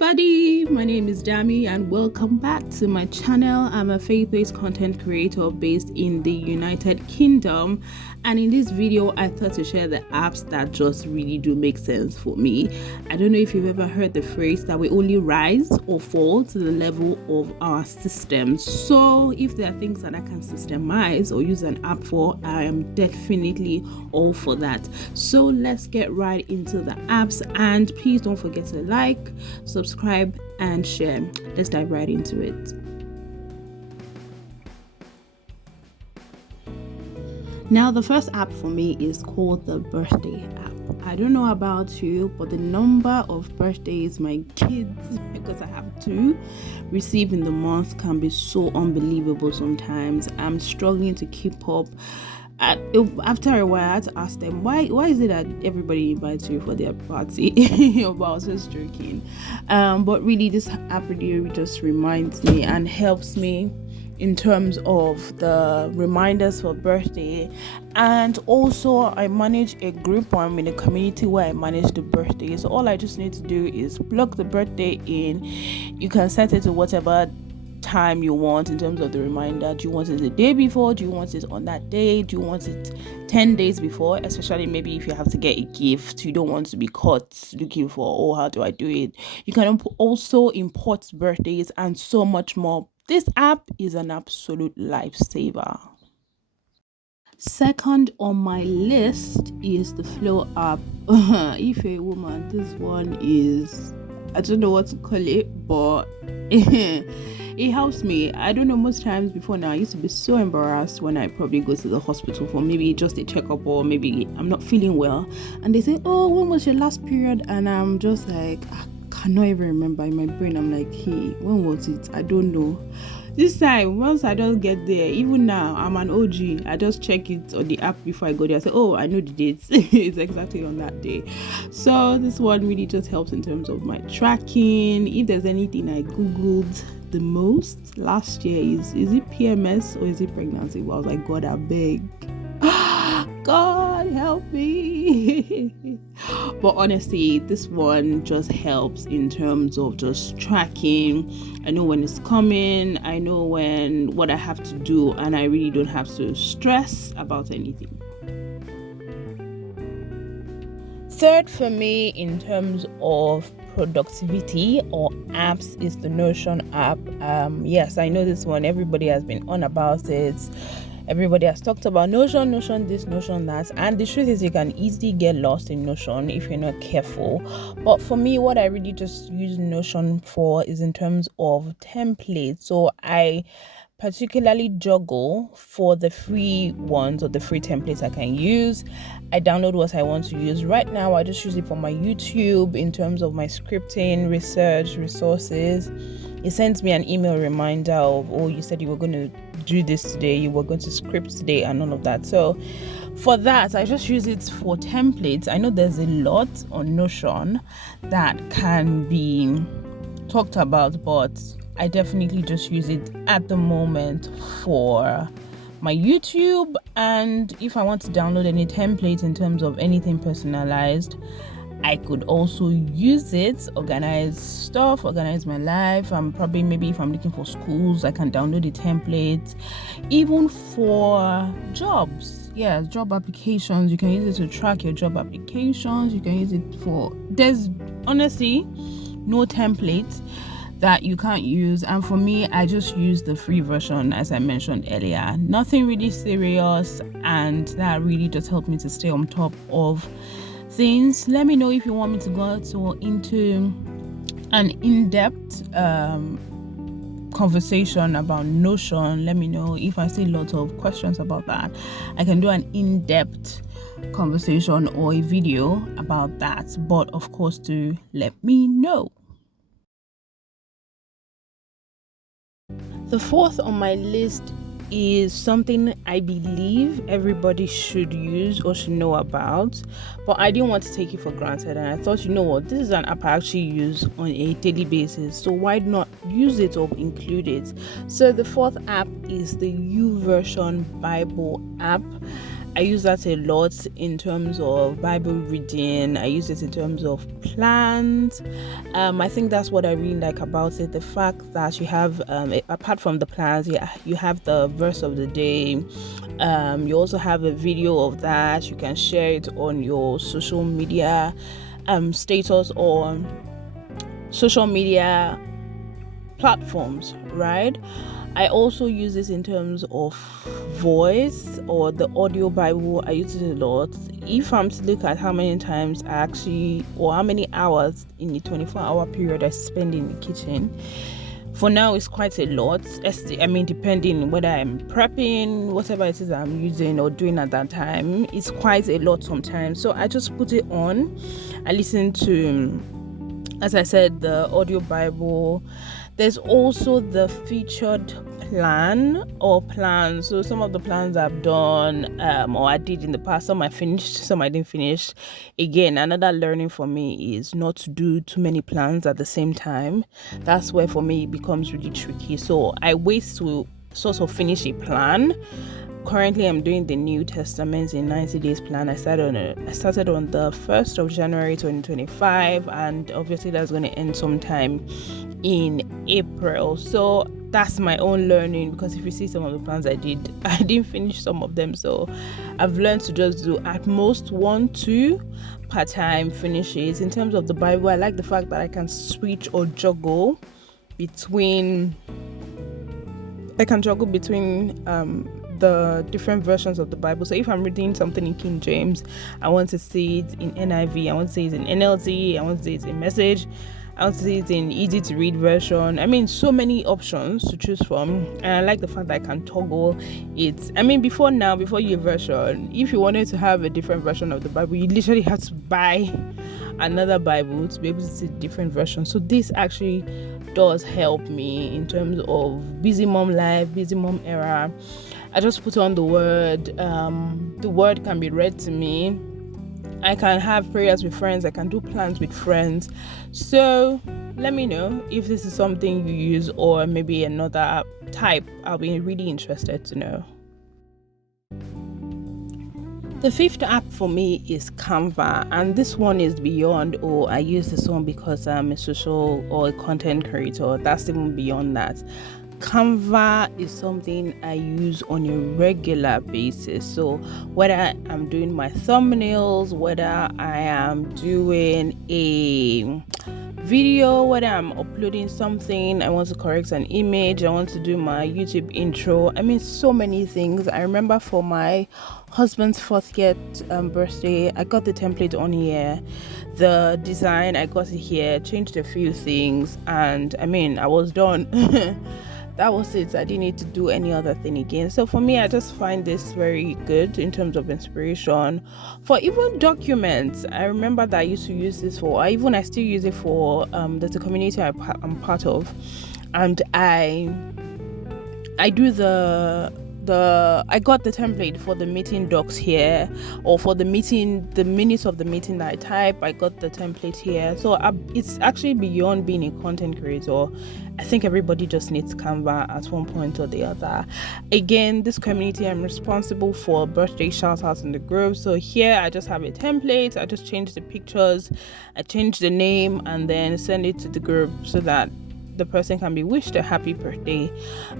everybody, my name is Dami and welcome back to my channel. I'm a faith-based content creator based in the United Kingdom, and in this video I thought to share the apps that just really do make sense for me. I don't know if you've ever heard the phrase that we only rise or fall to the level of our systems. So if there are things that I can systemize or use an app for, I am definitely all for that. So let's get right into the apps, and please don't forget to like, subscribe and share. Let's dive right into it. Now, the first app for me is called the birthday app. I don't know about you, but the number of birthdays my kids, because I have two, receive in the month can be so unbelievable sometimes. I'm struggling to keep up. After a while, I had to ask them, why is it that everybody invites you for their party? But I was just joking. But really, this app really just reminds me and helps me in terms of the reminders for birthday. And also I manage a group, or I'm in a community where I manage the birthday. So all I just need to do is plug the birthday in. You can set it to whatever time you want in terms of the reminder. Do you want it the day before? Do you want it on that day? Do you want it 10 days before? Especially maybe if you have to get a gift, you don't want to be caught looking for, oh, how do I do it? You can also import birthdays and so much more. This app is an absolute lifesaver. Second on my list is the Flow app. If a woman, this one is, I don't know what to call it, but it helps me. I don't know, most times before now I used to be so embarrassed when I probably go to the hospital for maybe just a checkup, or maybe I'm not feeling well, and they say, oh, when was your last period? And I'm just like, I cannot even remember. In my brain I'm like, hey, when was it? I don't know. This time, once I just get there, even now I'm an OG, I just check it on the app before I go there. I say, oh, I know the dates. It's exactly on that day. So this one really just helps in terms of my tracking. If there's anything I googled the most last year, is it PMS or is it pregnancy? Well, I was like, God, I beg. God help me. But honestly, this one just helps in terms of just tracking. I know when it's coming, I know what I have to do, and I really don't have to stress about anything. Third for me in terms of productivity or apps is the Notion app. Yes, I know this one, everybody has been on about it. Everybody has talked about Notion this, Notion that, and the truth is you can easily get lost in Notion if you're not careful. But for me, what I really just use Notion for is in terms of templates. So I particularly juggle for the free ones or the free templates I can use. I download what I want to use. Right now, I just use it for my YouTube in terms of my scripting, research, resources. It sends me an email reminder of, oh, you said you were going to do this today, you were going to script today, and all of that. So for that, I just use it for templates. I know there's a lot on Notion that can be talked about, but I definitely just use it at the moment for my YouTube. And if I want to download any template in terms of anything personalized, I could also use it, organize stuff, organize my life. Maybe if I'm looking for schools, I can download the templates. Even for jobs, job applications, you can use it to track your job applications. You can use it for, there's honestly no template that you can't use. And for me, I just use the free version, as I mentioned earlier. Nothing really serious, and that really just helped me to stay on top of things. Let me know if you want me to go into an in-depth conversation about Notion. Let me know. If I see lots of questions about that, I can do an in-depth conversation or a video about that. But of course, do let me know. The fourth on my list is something I believe everybody should use or should know about, but I didn't want to take it for granted, and I thought, you know what, this is an app I actually use on a daily basis, so why not use it or include it? So the fourth app is the YouVersion Bible app. I use that a lot in terms of Bible reading. I use it in terms of plans. I think that's what I really like about it. The fact that you have, apart from the plans, you have the verse of the day. You also have a video of that. You can share it on your social media status or social media platforms, right? I also use this in terms of voice or the audio Bible. I use it a lot. If I'm to look at how many times I actually, or how many hours in the 24-hour period I spend in the kitchen, for now it's quite a lot. Depending whether I'm prepping, whatever it is I'm using or doing at that time, it's quite a lot sometimes. So I just put it on. I listen to, as I said, the audio Bible. There's also the featured plan or plans. So some of the plans I've done or I did in the past, some I finished, some I didn't finish. Again, another learning for me is not to do too many plans at the same time. That's where for me it becomes really tricky. So I wait to sort of finish a plan. Currently, I'm doing the New Testament in 90 days plan. I started on the 1st of January 2025, and obviously that's going to end sometime in April. So that's my own learning, because if you see some of the plans I didn't finish some of them. So I've learned to just do at most 1-2 per time, finish it. In terms of the Bible, I like the fact that I can switch or juggle between the different versions of the Bible. So if I'm reading something in King James, I want to see it in NIV, I want to see it in NLT, I want to see it in Message, I want to see it in easy to read version. So many options to choose from, and I like the fact that I can toggle it. Before your version, if you wanted to have a different version of the Bible, you literally had to buy another Bible to be able to see different versions. So this actually does help me in terms of busy mom life, busy mom era. I just put on the word. The word can be read to me. I can have prayers with friends. I can do plans with friends. So let me know if this is something you use or maybe another type. I'll be really interested to know. The fifth app for me is Canva, and this one is beyond, I use this one because I'm a social or a content creator. That's even beyond that. Canva is something I use on a regular basis. So whether I'm doing my thumbnails, whether I am doing a video, whether I'm uploading something, I want to correct an image, I want to do my YouTube intro, so many things. I remember for my husband's 40th birthday, I got the template on here, the design, I got it here, changed a few things, and I was done. That was it. I didn't need to do any other thing again. So for me, I just find this very good in terms of inspiration for even documents. I remember that I used to use this for, I still use it for, there's a community I'm part of, and I do I got the template for the meeting docs here, or for the minutes of the meeting that I type. I got the template here. So it's actually beyond being a content creator. I think everybody just needs Canva at one point or the other. Again, this community, I'm responsible for birthday shout outs in the group. So here I just have a template. I just change the pictures, I change the name, and then send it to the group so that the person can be wished a happy birthday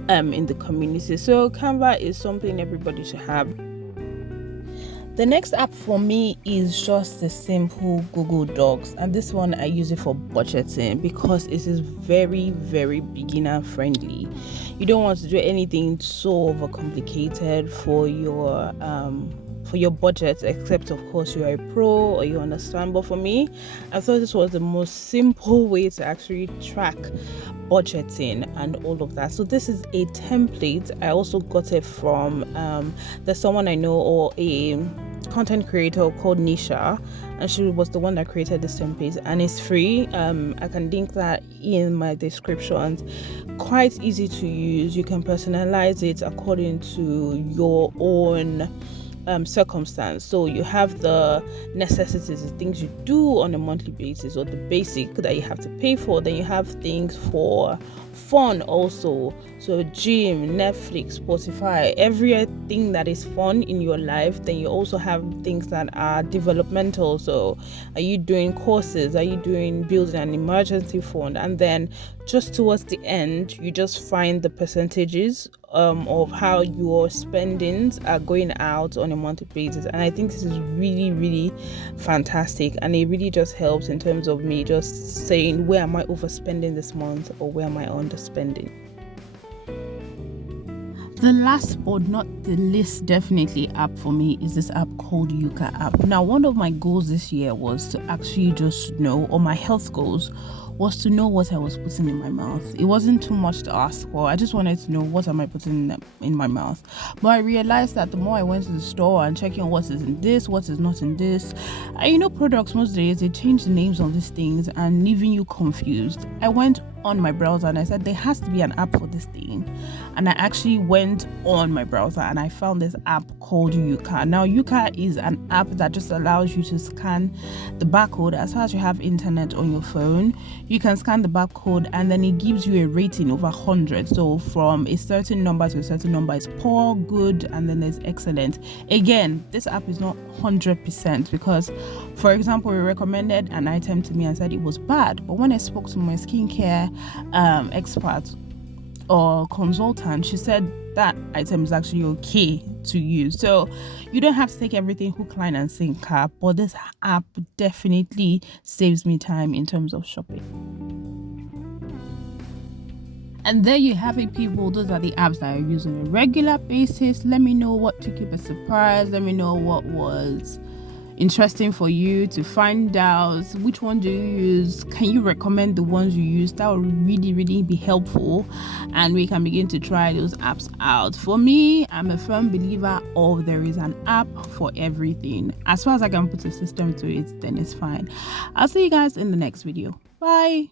in the community. So Canva is something everybody should have. The next app for me is just the simple Google Docs, and this one I use it for budgeting because it is very, very beginner friendly. You don't want to do anything so overcomplicated for your budget, except of course you are a pro or you understand. But for me, I thought this was the most simple way to actually track budgeting and all of that. So this is a template. I also got it from there's someone I know, or a content creator called Nisha, and she was the one that created this template, and it's free. I can link that in my descriptions. Quite easy to use. You can personalize it according to your own circumstance. So you have the necessities, the things you do on a monthly basis, or the basic that you have to pay for. Then you have things for fun also, so gym, Netflix, Spotify, everything that is fun in your life. Then you also have things that are developmental. So are you doing courses, are you doing building an emergency fund? And then just towards the end, you just find the percentages of how your spendings are going out on a monthly basis. And I think this is really, really fantastic, and it really just helps in terms of me just saying, where am I overspending this month, or where am I underspending? The last but not the least definitely app for me is this app called Yuka app. Now, one of my goals this year was to actually just know, or my health goals was to know what I was putting in my mouth. It wasn't too much to ask for. I just wanted to know, what am I putting in my mouth? But I realized that the more I went to the store and checking what is in this, what is not in this, products most days, they change the names of these things and leaving you confused. I went on my browser and I said, there has to be an app for this thing. And I actually went on my browser and I found this app called Yuka. Now, Yuka is an app that just allows you to scan the barcode. As far as you have internet on your phone, you can scan the barcode and then it gives you a rating over 100. So from a certain number to a certain number is poor, good, and then there's excellent. Again, this app is not 100% because, for example, it recommended an item to me and said it was bad. But when I spoke to my skincare expert or consultant, she said that item is actually okay to use. So you don't have to take everything hook, line, and sinker, but this app definitely saves me time in terms of shopping. And there you have it, people. Those are the apps that I use on a regular basis. Let me know what took you by surprise. Let me know what was interesting for you to find out. Which one do you use? Can you recommend the ones you use? That would really, really be helpful, and we can begin to try those apps out. For me, I'm a firm believer of there is an app for everything. As far as I can put a system to it, then it's fine. I'll see you guys in the next video. Bye.